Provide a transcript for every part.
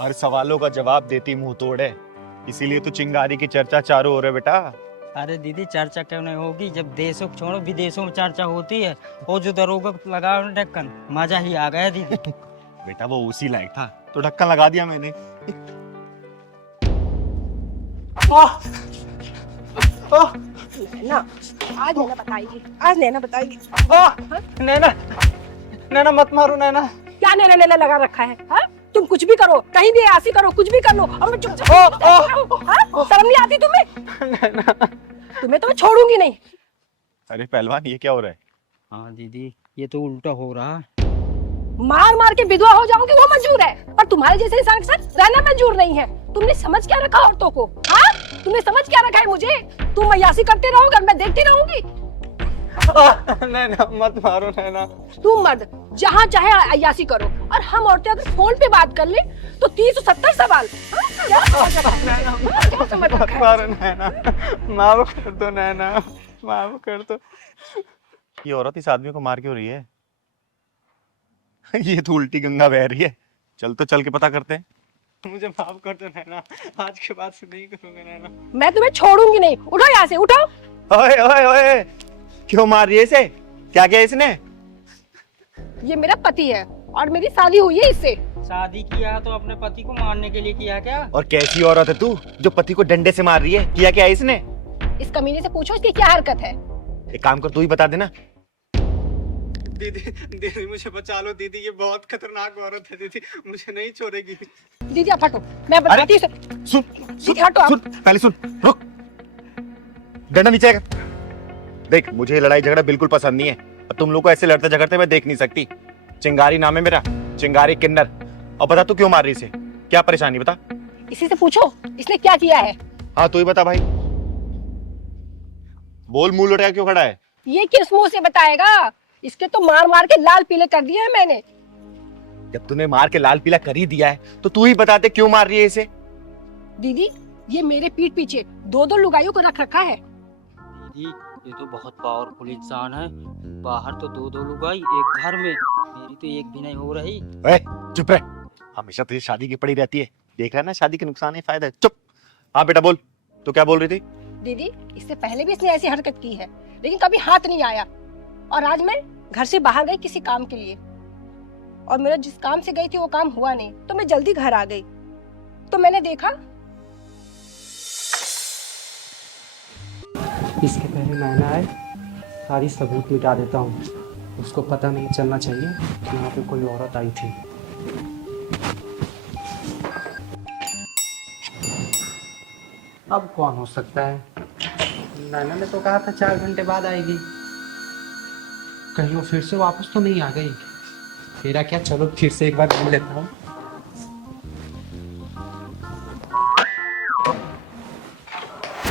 हर सवालों का जवाब देती मुंह तोड़ है, इसीलिए तो चिंगारी की चर्चा चारों ओर है बेटा। अरे दीदी चर्चा क्यों नहीं होगी, जब देशों को छोड़ो विदेशों में चर्चा होती है। वो जो दरोगा को लगाओ ना ढक्कन, मजा ही आ गया दीदी। बेटा वो उसी लायक था तो ढक्कन लगा दिया मैंने। नैना, आज नैना बताएगी, आज नैना बताएगी। नैना, नैना मत मारो नैना। क्या नैना नैना लगा रखा है? हाँ? तुम कुछ भी करो, कहीं भी ऐसी करो, कुछ भी कर लो और मैं चुपचाप शर्म नहीं आती तुम्हें? तुम्हें तो मैं छोड़ूंगी नहीं। अरे पहलवान ये क्या हो रहा है? हाँ दीदी ये तो उल्टा हो रहा है। मार मार के विधवा हो जाऊंगी वो मंजूर है, पर तुम्हारे जैसे इंसान के साथ रहना मंजूर नहीं है। तुमने समझ क्या रखा औरतों को? हाँ, तुमने समझ क्या रखा है मुझे? तुम अय्यासी करते रहोगे और मैं देखती रहूंगी। नैना मत मारो नैना। तुम मर्द जहाँ चाहे अय्यासी करो, और हम औरतें अगर फोन पे बात कर ले तो 30-70 सवाल। क्या समझ रखा है? मारो नैना, माफ कर दो नैना, माफ कर दो। ये औरत इस आदमी को मार क्यों रही है? ये तो उल्टी गंगा बह रही है। चल तो चल के पता करते हैं। मुझे माफ कर दो नैना, आज के बाद से नहीं करूंगा नैना। मैं तुम्हें छोड़ूंगी नहीं। उठो यहाँ से, उठो। ओए ओए ओए, क्यों मार रही है इसे? क्या किया इसने? ये मेरा पति है और मेरी शादी हुई है इससे। शादी किया तो अपने पति को मारने के लिए किया क्या? और कैसी औरत है तू जो पति को डंडे से मार रही है? किया क्या है इसने? इस कमीने से पूछो इसकी क्या हरकत है। एक काम कर, तू ही बता देना। दीदी दीदी मुझे बचा लो दीदी, ये बहुत खतरनाक औरत है दीदी, मुझे नहीं छोड़ेगी। दीदी आप हटो, मैं बताती हूँ। सुन दीदी हटो आप। सुन, पहले सुन, रुक। डंडा नीचे कर। देख मुझे ये लड़ाई झगड़ा बिल्कुल पसंद नहीं है, और तुम लोग को ऐसे लड़ते झगड़ते मैं देख नहीं सकती। चिंगारी नाम है मेरा, चिंगारी किन्नर। और बता तू क्यों मार रही इसे? क्या परेशानी बता? इसी से पूछो इसने क्या किया है। हाँ तू ही बता भाई, बोल। मुंह लुटाया क्यों खड़ा है? ये किस मुंह से बताएगा? इसके तो मार मार के लाल पीले कर दिए हैं मैंने। जब तूने मार के लाल पीला कर ही दिया है तो तू ही बता दे क्यों मार रही है इसे? दीदी ये मेरे पीठ पीछे 2-2 लुगाइयों को रख रखा है। दीदी ये तो बहुत पावरफुल इंसान है, बाहर तो 2-2 लुगाई, एक घर में मेरी तो एक भी नहीं हो रही। ए, चुप रह, हमेशा तुझे शादी की पड़ी रहती है। देख रहा है ना शादी के नुकसान है फायदा है। चुप। हाँ बेटा बोल, तो क्या बोल रही थी? दीदी इससे पहले भी इसने ऐसी हरकत की है, लेकिन कभी हाथ नहीं आया। और आज मैं घर से बाहर गई किसी काम के लिए, और मेरा जिस काम से गई थी वो काम हुआ नहीं, तो मैं जल्दी घर आ गई। तो मैंने देखा। इसके पहले नैना आए सारी सबूत मिटा देता हूँ, उसको पता नहीं चलना चाहिए कि यहाँ पे कोई औरत आई थी। अब कौन हो सकता है? नैना ने तो कहा था 4 घंटे बाद आएगी, कहीं वो फिर से वापस तो नहीं आ गई। मेरा क्या, चलो फिर से एक बार मिल लेता हूँ।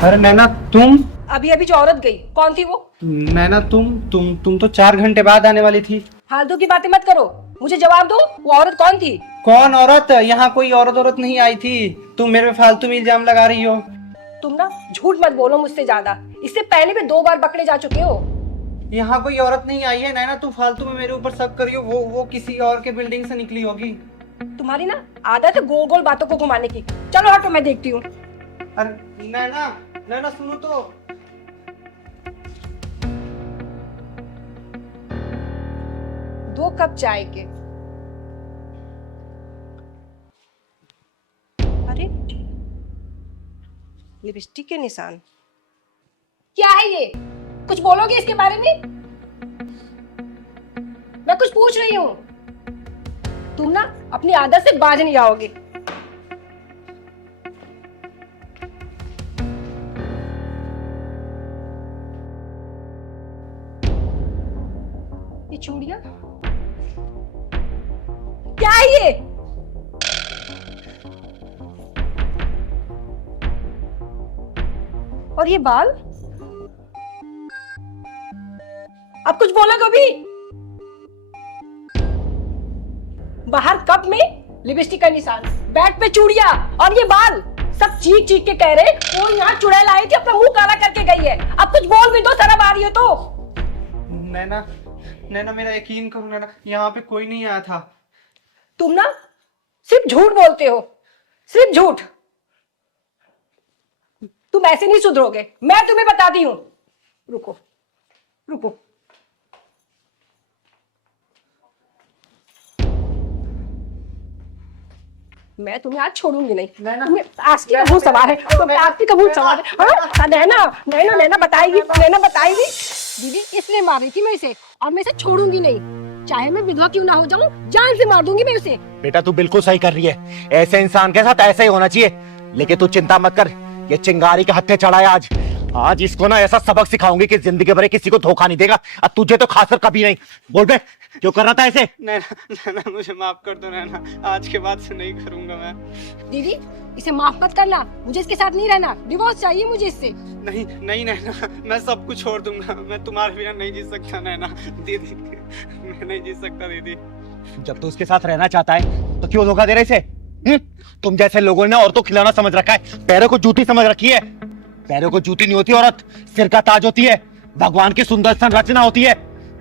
अरे नैना तुम? अभी अभी जो औरत गई कौन थी वो? नैना तुम तो 4 घंटे बाद आने वाली थी। फालतू की बातें मत करो, मुझे जवाब दो, वो औरत कौन थी? कौन औरत? यहाँ कोई औरत नहीं आई थी, तुम मेरे पे फालतू में इल्जाम लगा रही हो। तुम ना झूठ मत बोलो मुझसे ज्यादा, इससे पहले भी 2 बार पकड़े जा चुके हो। यहाँ कोई औरत नहीं आई है नैना, तू फालतू में मेरे ऊपर शक करी हो। वो किसी और के बिल्डिंग से निकली होगी। तुम्हारी ना आदत है गोल गोल बातों को घुमाने की। चलो हटो, मैं देखती हूँ। अरे नैना सुनो तो। 2 कप चाय के। अरे लिपस्टिक के निशान। क्या है ये? कुछ बोलोगे इसके बारे में? मैं कुछ पूछ रही हूँ। तुम ना अपनी आदत से बाज नहीं आओगे। ये चूड़ियां क्या है ये? और ये बाल? अब कुछ बोला कभी? बाहर कप में लिपस्टिक का निशान, बैट पे चूड़ियां, और ये बाल। सब चीख चीख के कह रहे वो यहाँ चुड़ैल आई थी, अपना मुंह काला करके गई है। अब कुछ बोल भी दो, शर्म आ रही है तो। नैना मेरा यकीन करो नैना, यहाँ पे कोई नहीं आया था। तुम ना सिर्फ झूठ बोलते हो। सिर्फ झूठ। तुम ऐसे नहीं सुधरोगे, मैं तुम्हें बताती हूँ। रुको रुको। मैं तुम्हें आज छोड़ूंगी नहीं। तुम्हें आज की कबूल सवार है, तुम्हें आज की कबूल सवार है। हाँ? नैना नैना नैना बताएगी, नैना बताएगी। दीदी इसलिए मार रही थी मैं इसे, और मैं इसे छोड़ूंगी नहीं, चाहे मैं विधवा क्यों ना हो जाऊं, जान से मार दूंगी मैं उसे। बेटा तू बिल्कुल सही कर रही है, ऐसे इंसान के साथ ऐसा ही होना चाहिए। लेकिन तू चिंता मत कर, ये चिंगारी के हत्थे चढ़ा है आज। आज इसको ना ऐसा सबक सिखाऊंगी कि जिंदगी भर किसी को धोखा नहीं देगा, और तुझे तो खासकर कभी नहीं। बोल बे, क्यों कर रहा था ऐसे? नैना नैना मुझे माफ कर दो नैना, आज के बाद से नहीं करूंगा मैं। दीदी इसे माफ मत करना, मुझे इसके साथ नहीं रहना, डिवोर्स चाहिए मुझे इससे। नहीं नहीं नैना, मैं सब कुछ छोड़ दूंगा, मैं तुम्हारे बिना नहीं जी सकता नैना। दीदी मैं नहीं जी सकता दीदी। जब तू उसके साथ रहना चाहता है तो क्यों धोखा दे रहे इसे? तुम जैसे लोगों ने औरतों को खिलौना समझ रखा है, पैरों को जूती समझ रखी है। पैरों को जूती नहीं होती औरत, सिर का ताज होती है, भगवान की सुंदर संरचना होती है।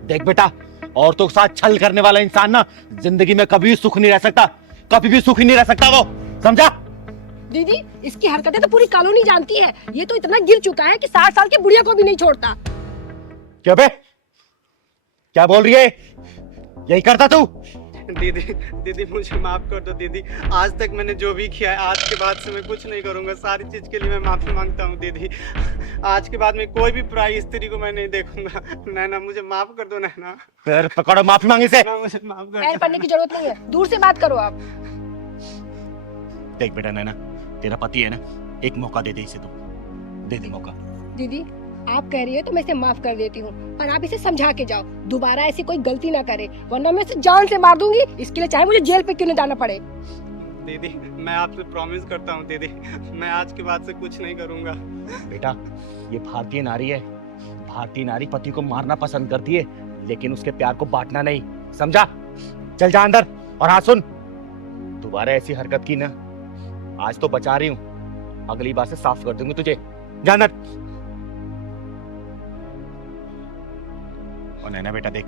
देख बेटा, औरतों के साथ छल करने वाला इंसान ना जिंदगी में कभी सुख नहीं रह सकता, कभी भी सुखी नहीं रह सकता वो, समझा? दीदी इसकी हरकतें तो पूरी कॉलोनी जानती है, ये तो इतना गिर चुका है कि 60 साल की बुढ़िया को भी नहीं छोड़ता। क्या बे, क्या बोल रही है? यही करता तू? दीदी दीदी मुझे माफ कर दो दीदी, आज तक मैंने जो भी किया है, आज के बाद से मैं कुछ नहीं करूंगा, सारी चीज के लिए मैं माफी मांगता हूँ दीदी। आज के बाद में कोई भी पराई स्त्री को मैं नहीं देखूंगा। नैना मुझे माफ कर दो नैना। पैर पकड़ो, माफी मांगे से। नैना, मुझे माफ कर पैर दो। पड़ने की जरूरत नहीं है, दूर से बात करो आप। देख बेटा नैना, तेरा पति है ना, एक मौका दे दे इसे, तू दे दे मौका। दीदी आप कह रही है तो मैं इसे माफ कर देती हूँ, पर आप इसे समझा के जाओ, दोबारा ऐसी कोई गलती ना करे, वरना मैं इसे जान से मार दूंगी। इसके लिए चाहे मुझे जेल पे क्यों न जाना पड़े। दीदी मैं आपसे प्रॉमिस करता हूँ दीदी, मैं आज के बाद से कुछ नहीं करूंगा। बेटा ये भारतीय नारी है, भारतीय नारी पति को मारना पसंद करती है, लेकिन उसके प्यार को बांटना नहीं, समझा? चल जा अंदर। और हाँ सुन, दोबारा ऐसी हरकत की ना, आज तो बचा रही हूँ, अगली बार से साफ कर दूंगी तुझे। जा अंदर। और नैना बेटा देख,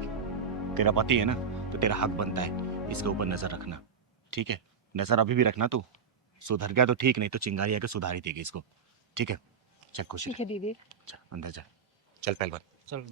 तेरा पति है ना, तो तेरा हक बनता है इसके ऊपर नजर रखना, ठीक है? नजर अभी भी रखना, तू सुधर गया तो ठीक, नहीं तो चिंगारी आके सुधारी देगी इसको, ठीक है? चल खुशी ठीक है दीदी। अंदर जा, चल पहलवान। चल